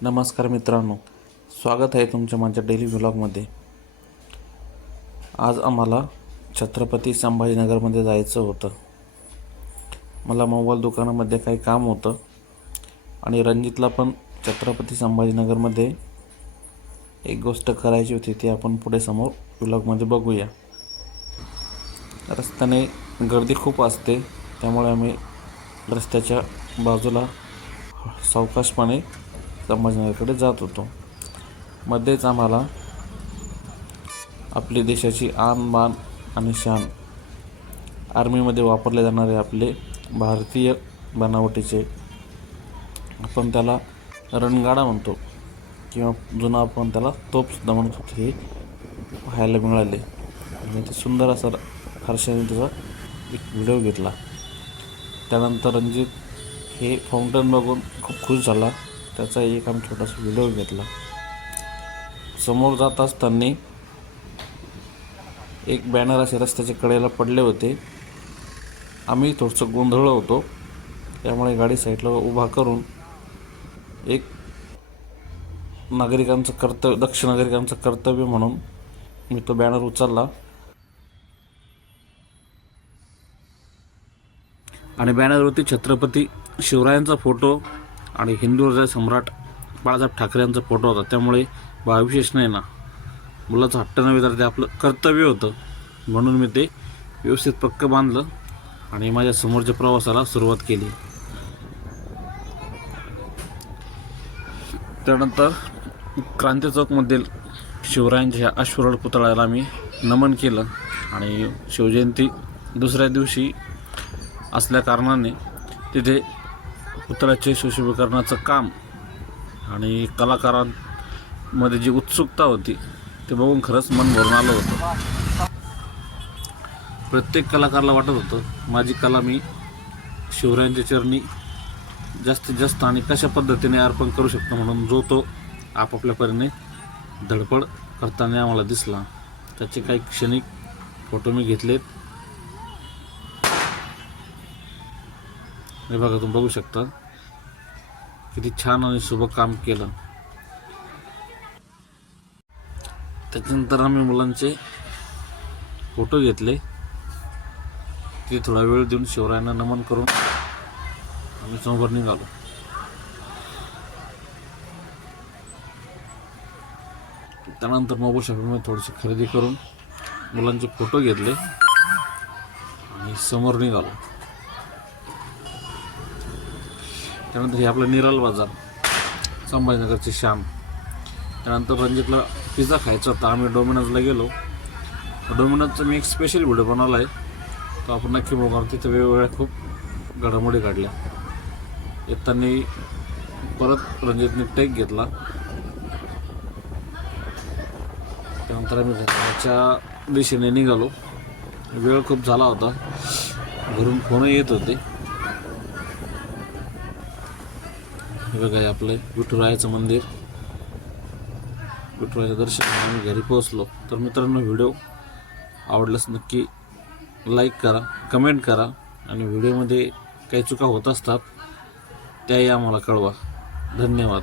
नमस्कार मित्रांनो, स्वागत आहे तुमच्या माझ्या डेली व्लॉगमध्ये। आज आम्हाला छत्रपती संभाजीनगरमध्ये जायचं होतं। मला मोबाईल दुकानामध्ये काही काम होतं आणि रणजितला पण छत्रपती संभाजीनगरमध्ये एक गोष्ट करायची होती, ती आपण पुढे समोर व्लॉगमध्ये बघूया। रस्त्याने गर्दी खूप असते, त्यामुळे आम्ही रस्त्याच्या बाजूला सावकाशपणे संभाजीनगरकडे जात होतो। मध्येच आम्हाला आपली देशाची आन बान आणि शान, आर्मीमध्ये वापरले जाणारे आपले भारतीय बनावटीचे, आपण त्याला रणगाडा म्हणतो किंवा जुना आपण त्याला तोपसुद्धा म्हणत होतो, हे पाहायला मिळाले। आणि ते सुंदर असा हर्षाने त्याचा एक व्हिडिओ घेतला। त्यानंतर रणजित हे फाउंटन बघून खूप खुश झाला, त्याचा एक आम्ही छोटासा व्हिडिओ घेतला। समोर जात असताना एक बॅनर असे रस्त्याच्या कडेला पडले होते। आम्ही थोडंसं गोंधळलो होतो, त्यामुळे गाडी साईडला उभा करून एक दक्ष नागरिकांचं कर्तव्य म्हणून मी तो बॅनर उचलला आणि बॅनरवरती छत्रपती शिवरायांचा फोटो आणि हिंदू हृदय सम्राट बाळासाहेब ठाकरे यांचा फोटो होता। त्यामुळे विशेष नाही ना, मुलाचा हट्ट नव्हे तर ते आपलं कर्तव्य होतं, म्हणून मी ते व्यवस्थित पक्क बांधलं आणि माझ्या समोरच्या प्रवासाला सुरुवात केली। त्यानंतर क्रांती चौकमधील शिवरायांच्या अश्वरूढ पुतळ्याला मी नमन केलं आणि शिवजयंती दुसऱ्या दिवशी असल्या कारणाने तिथे पुतळ्याचे सुशोभीकरणाचं काम आणि कलाकारांमध्ये जी उत्सुकता होती ते बघून खरंच मन भरून आलं होतं। प्रत्येक कलाकाराला वाटत होतं माझी कला मी शिवरायांच्या चरणी जास्तीत जास्त आणि कशा पद्धतीने अर्पण करू शकतो, म्हणून जो तो आपापल्या परीने धडपड करताना आम्हाला दिसला। त्याचे काही क्षणिक फोटो मी घेतलेत, हे बघा, तुम्ही बघू शकता किती छान आणि शुभ काम केलं। त्याच्यानंतर आम्ही मुलांचे फोटो घेतले, तिथे थोडा वेळ देऊन शिवरायांना नमन करून आम्ही समोर निघालो। त्यानंतर मोबाईल शॉपिंगमध्ये थोडीशी खरेदी करून मुलांचे फोटो घेतले आणि समोर निघालो। त्यानंतर हे आपलं निराल बाजार, संभाजीनगरची शान। त्यानंतर रणजितला पिझ्झा खायचा होता, आम्ही डोमिनोजला गेलो। डोमिनोजचा मी एक स्पेशल व्हिडिओ बनवला आहे, तो आपण नक्की बघा। तिथे वेगवेगळ्या खूप घडामोडी काढल्या। येताना परत रणजितने टेक घेतला। त्यानंतर आम्ही घराच्या दिशेने निघालो। वेळ खूप झाला होता, घरून फोन येत होते। हे बघा, आपलं विठुरायाचं मंदिर, विठुरायाच्या दर्शनाने आम्ही घरी पोहोचलो। तर मित्रांनो, व्हिडिओ आवडल्यास नक्की लाईक करा, कमेंट करा आणि व्हिडिओमध्ये काही चुका होत असतात त्याही आम्हाला कळवा। धन्यवाद।